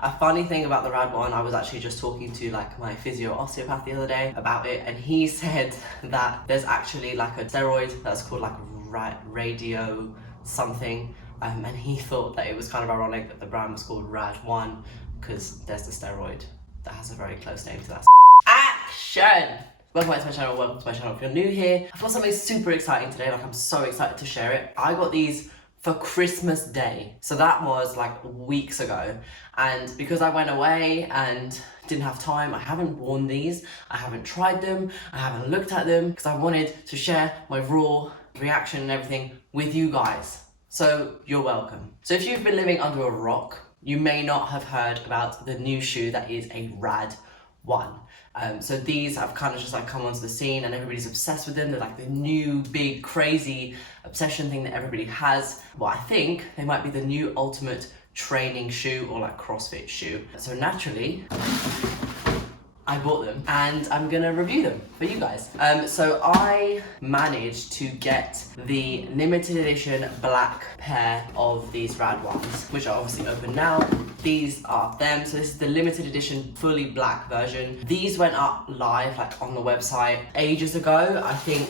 A funny thing about the R.A.D One, I was actually just talking to like my physio osteopath the other day about it, and he said that there's actually like a steroid that's called like radio something, and he thought that it was kind of ironic that the brand was called R.A.D One because there's the steroid that has a very close name to that. Action! Welcome back to my channel, welcome to my channel. If you're new here, I've got something super exciting today, like I'm so excited to share it. I got these for Christmas Day. So that was like weeks ago. And because I went away and didn't have time, I haven't worn these. I haven't tried them. I haven't looked at them because I wanted to share my raw reaction and everything with you guys. So you're welcome. So if you've been living under a rock, you may not have heard about the new shoe that is a R.A.D One. So these have kind of just like come onto the scene and everybody's obsessed with them. They're like the new big crazy obsession thing that everybody has. Well, I think they might be the new ultimate training shoe or like CrossFit shoe. So naturally, I bought them and I'm gonna review them for you guys. So I managed to get the limited edition black pair of these R.A.D Ones, which are obviously open now. These are them. So this is the limited edition fully black version. These went up live like on the website ages ago. I think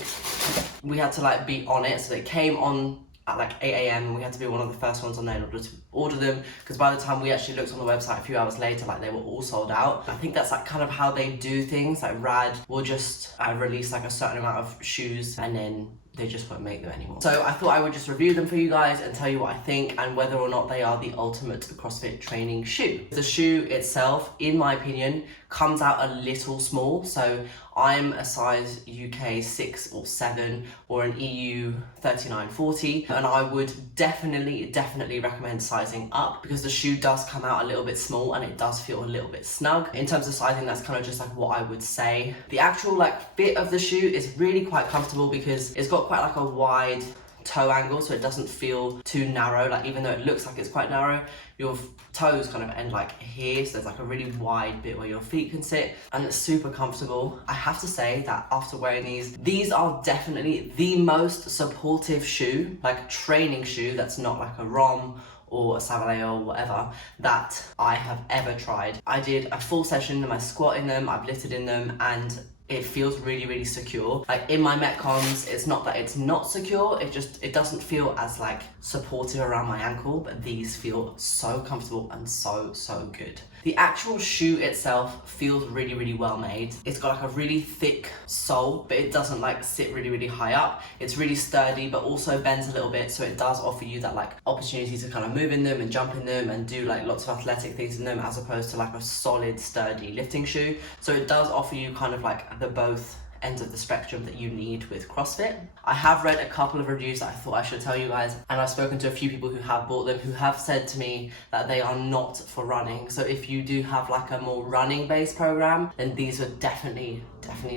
we had to like be on it. So they came on at like 8 AM and we had to be one of the first ones on there in order to order them, because by the time we actually looked on the website a few hours later, like they were all sold out. I think that's like kind of how they do things. Like R.A.D will just release like a certain amount of shoes and then they just won't make them anymore. So I thought I would just review them for you guys and tell you what I think and whether or not they are the ultimate CrossFit training shoe. The shoe itself, in my opinion, comes out a little small. So I'm a size UK 6 or 7 or an EU 39-40, and I would definitely recommend sizing up because the shoe does come out a little bit small and it does feel a little bit snug. In terms of sizing, that's kind of just like what I would say. The actual like fit of the shoe is really quite comfortable because it's got quite like a wide toe angle, so it doesn't feel too narrow. Like even though it looks like it's quite narrow, your toes kind of end like here, so there's like a really wide bit where your feet can sit, and it's super comfortable. I have to say that after wearing these are definitely the most supportive shoe, like training shoe that's not like a ROM or a Savile or whatever, that I have ever tried. I did a full session and I squat in them, I've lifted in them, and it feels really secure. Like in my Metcons, it's not that it's not secure, it doesn't feel as like supportive around my ankle, but these feel so comfortable and so good. The actual shoe itself feels really well made. It's got like a really thick sole, but it doesn't like sit really high up. It's really sturdy, but also bends a little bit, so it does offer you that like opportunity to kind of move in them and jump in them and do like lots of athletic things in them, as opposed to like a solid sturdy lifting shoe. So it does offer you kind of like the both ends of the spectrum that you need with CrossFit. I have read a couple of reviews that I thought I should tell you guys, and I've spoken to a few people who have bought them who have said to me that they are not for running. So if you do have like a more running based program, then these are definitely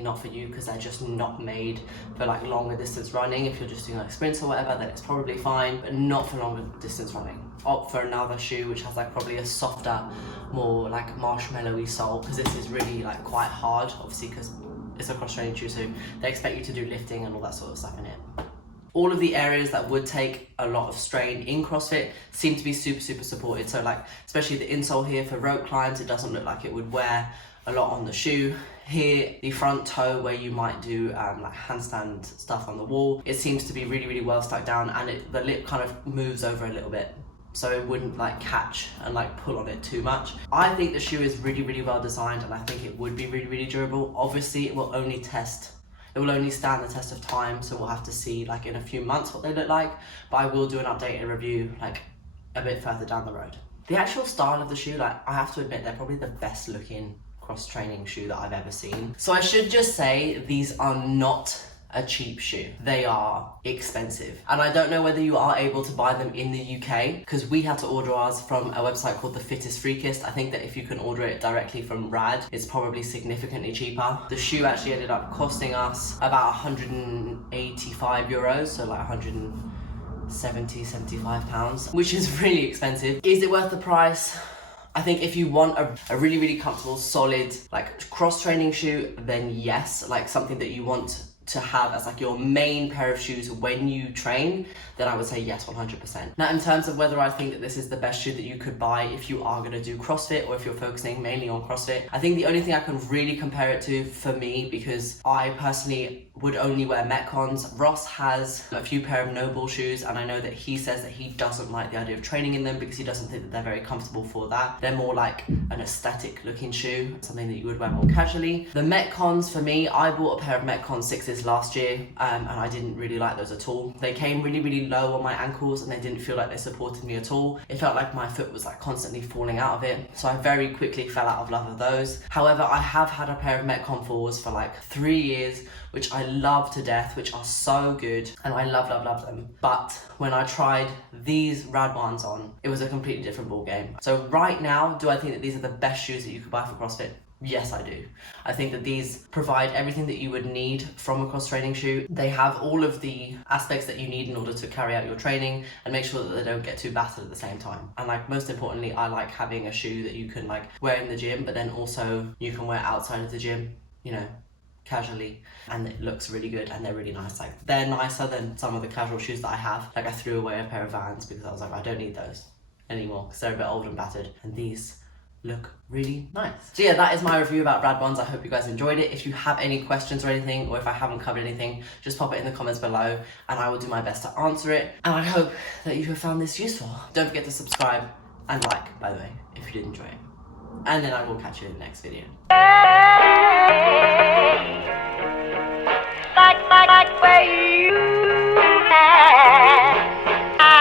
not for you, because they're just not made for like longer distance running. If you're just doing like sprints or whatever, then it's probably fine, but not for longer distance running. Opt for another shoe which has like probably a softer, more like marshmallowy sole, because this is really like quite hard, obviously because it's a cross-training shoe, so they expect you to do lifting and all that sort of stuff in it. All of the areas that would take a lot of strain in CrossFit seem to be super supported. So like, especially the insole here for rope climbs, it doesn't look like it would wear a lot on the shoe. Here, the front toe where you might do like handstand stuff on the wall, it seems to be really well stuck down, and the lip kind of moves over a little bit, so it wouldn't like catch and like pull on it too much. I think the shoe is really well designed, and I think it would be really durable. Obviously it will only stand the test of time, so we'll have to see like in a few months what they look like, but I will do an updated review like a bit further down the road. The actual style of the shoe, like I have to admit, they're probably the best looking cross training shoe that I've ever seen. So I should just say these are not a cheap shoe. They are expensive, and I don't know whether you are able to buy them in the UK, because we had to order ours from a website called the Fittest Freakist. I think that if you can order it directly from R.A.D, it's probably significantly cheaper. The shoe actually ended up costing us about 185 euros, so like 175 pounds, which is really expensive. Is it worth the price? I think if you want a really comfortable, solid, like cross-training shoe, then yes, like something that you want to have as like your main pair of shoes when you train, then I would say yes, 100%. Now, in terms of whether I think that this is the best shoe that you could buy if you are going to do CrossFit or if you're focusing mainly on CrossFit, I think the only thing I can really compare it to for me, because I personally would only wear Metcons. Ross has a few pair of no-ball shoes, and I know that he says that he doesn't like the idea of training in them because he doesn't think that they're very comfortable for that. They're more like an aesthetic looking shoe, something that you would wear more casually. The Metcons, for me, I bought a pair of Metcon 6s last year, and I didn't really like those at all. They came really, really low on my ankles and they didn't feel like they supported me at all. It felt like my foot was like constantly falling out of it, so I very quickly fell out of love of those. However, I have had a pair of Metcon 4s for like 3 years, which I love to death, which are so good, and I love them. But when I tried these R.A.D Ones on, it was a completely different ball game. So right now, do I think that these are the best shoes that you could buy for CrossFit? Yes, I do. I think that these provide everything that you would need from a cross training shoe. They have all of the aspects that you need in order to carry out your training and make sure that they don't get too battered at the same time. And like, most importantly, I like having a shoe that you can like wear in the gym, but then also you can wear outside of the gym, you know, casually, and it looks really good and they're really nice. Like, they're nicer than some of the casual shoes that I have. Like, I threw away a pair of Vans because I was like, I don't need those anymore because they're a bit old and battered, and these look really nice. So yeah, that is my review about R.A.D Ones. I hope you guys enjoyed it. If you have any questions or anything, or if I haven't covered anything, just pop it in the comments below and I will do my best to answer it. And I hope that you have found this useful. Don't forget to subscribe and like, by the way, if you did enjoy it. And then I will catch you in the next video. Like where you